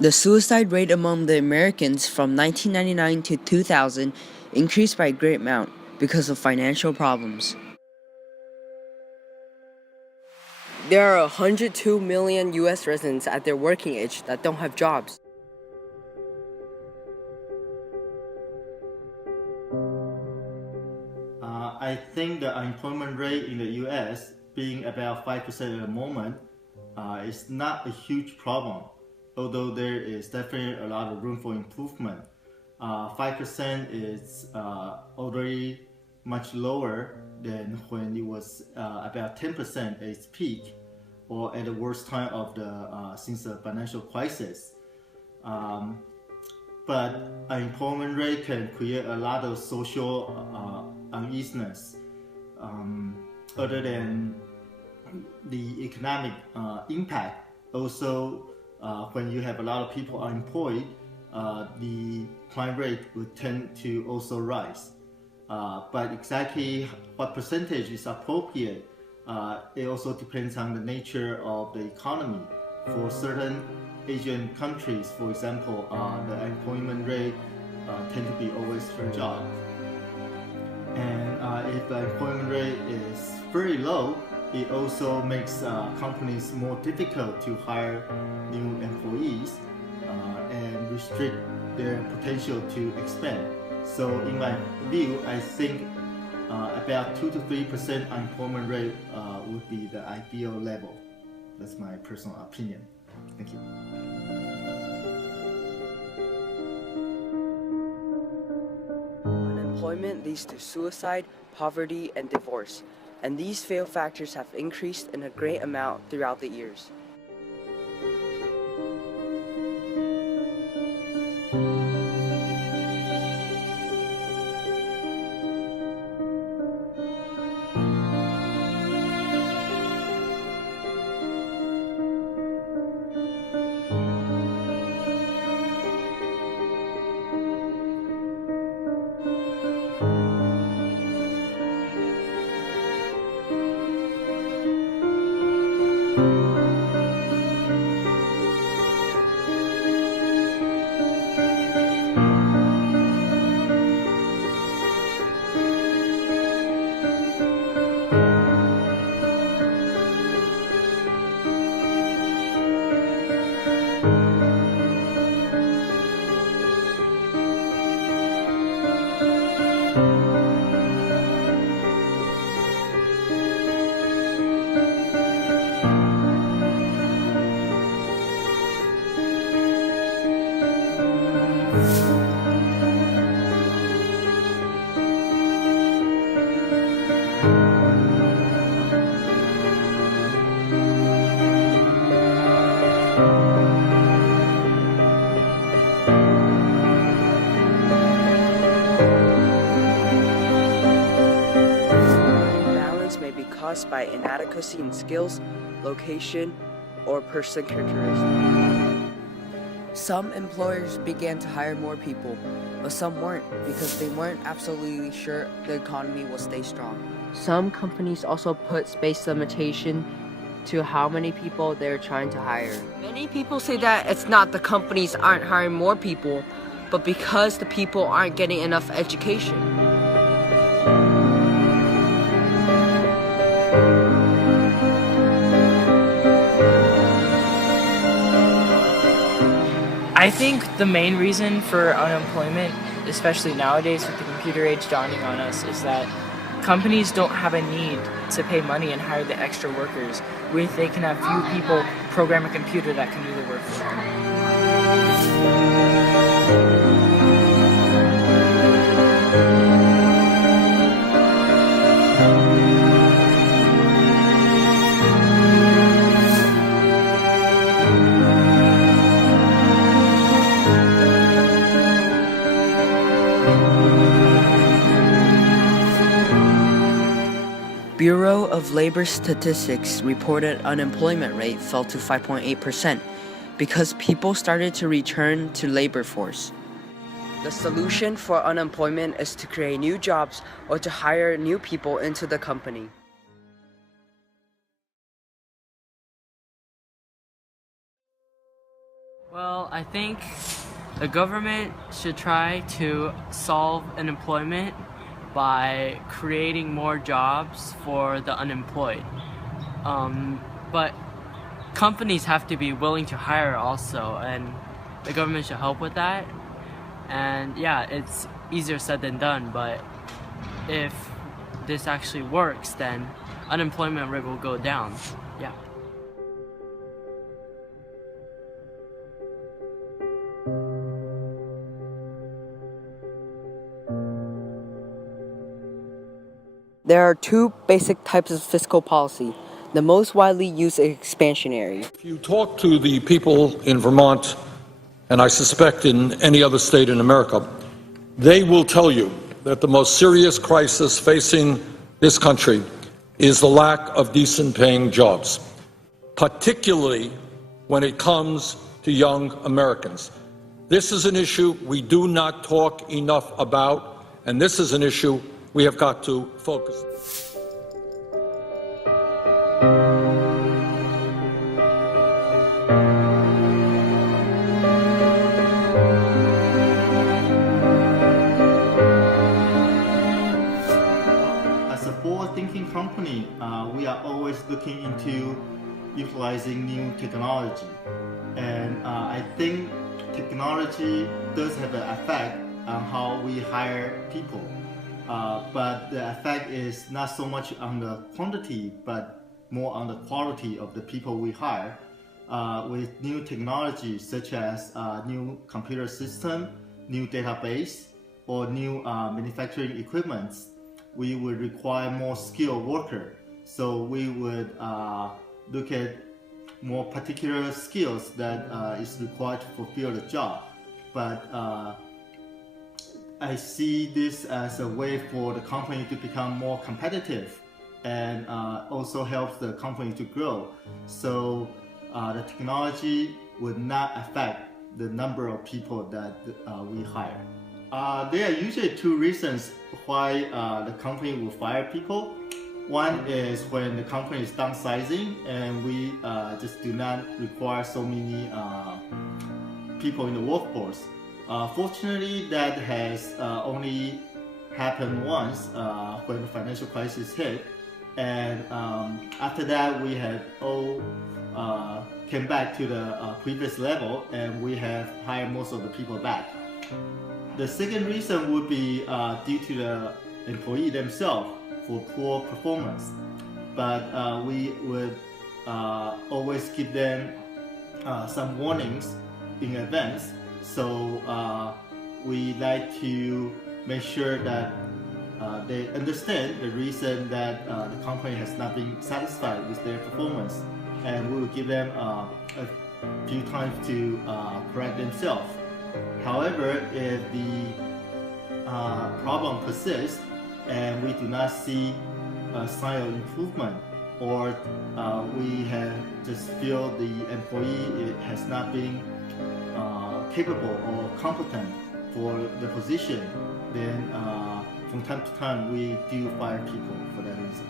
The suicide rate among the Americans from 1999 to 2000 increased by a great amount because of financial problems. There are 102 million US residents at their working age that don't have jobs. I think the unemployment rate in the US being about 5% at the moment is not a huge problem, although there is definitely a lot of room for improvement. 5% is already much lower than when it was about 10% at its peak, or at the worst time of the since the financial crisis. But unemployment rate can create a lot of social uneasiness. Other than the economic impact, also when you have a lot of people unemployed, the crime rate would tend to also rise. But exactly what percentage is appropriate, it also depends on the nature of the economy. For certain Asian countries, for example, the unemployment rate tend to be always fragile. And if the employment rate is very low, it also makes companies more difficult to hire new employees and restrict their potential to expand. So in my view, I think about 2 to 3% unemployment rate would be the ideal level. That's my personal opinion. Thank you. Unemployment leads to suicide, poverty, and divorce, and these fatal factors have increased in a great amount throughout the years. Caused by inadequacy in skills, location, or person characteristics. Some employers began to hire more people, but some weren't because they weren't absolutely sure the economy will stay strong. Some companies also put space limitation to how many people they're trying to hire. Many people say that it's not the companies aren't hiring more people, but because the people aren't getting enough education. I think the main reason for unemployment, especially nowadays with the computer age dawning on us, is that companies don't have a need to pay money and hire the extra workers. They can have few people program a computer that can do the work for them. Bureau of Labor Statistics reported unemployment rate fell to 5.8% because people started to return to labor force. The solution for unemployment is to create new jobs or to hire new people into the company. Well, I think the government should try to solve unemployment by creating more jobs for the unemployed. But companies have to be willing to hire also, and the government should help with that. And yeah, it's easier said than done, but if this actually works, then unemployment rate will go down. Yeah. There are two basic types of fiscal policy. The most widely used is expansionary. If you talk to the people in Vermont, and I suspect in any other state in America, they will tell you that the most serious crisis facing this country is the lack of decent paying jobs, particularly when it comes to young Americans. This is an issue we do not talk enough about, and this is an issue we have got to focus on. As a forward-thinking company, we are always looking into utilizing new technology. And I think technology does have an effect on how we hire people. But the effect is not so much on the quantity, but more on the quality of the people we hire. With new technology such as new computer system, new database, or new manufacturing equipment, we would require more skilled worker. So we would look at more particular skills that is required to fulfill the job. But I see this as a way for the company to become more competitive and also helps the company to grow. So the technology would not affect the number of people that we hire. There are usually two reasons why the company will fire people. One is when the company is downsizing and we just do not require so many people in the workforce. Fortunately, that has only happened once when the financial crisis hit, and after that we had all came back to the previous level, and we have hired most of the people back. The second reason would be due to the employee themselves for poor performance, but we would always give them some warnings in advance. So we like to make sure that they understand the reason that the company has not been satisfied with their performance, and we will give them a few times to correct themselves. However, if the problem persists and we do not see a sign of improvement, or we have just feel the employee has not been capable or competent for the position, then from time to time we do fire people for that reason.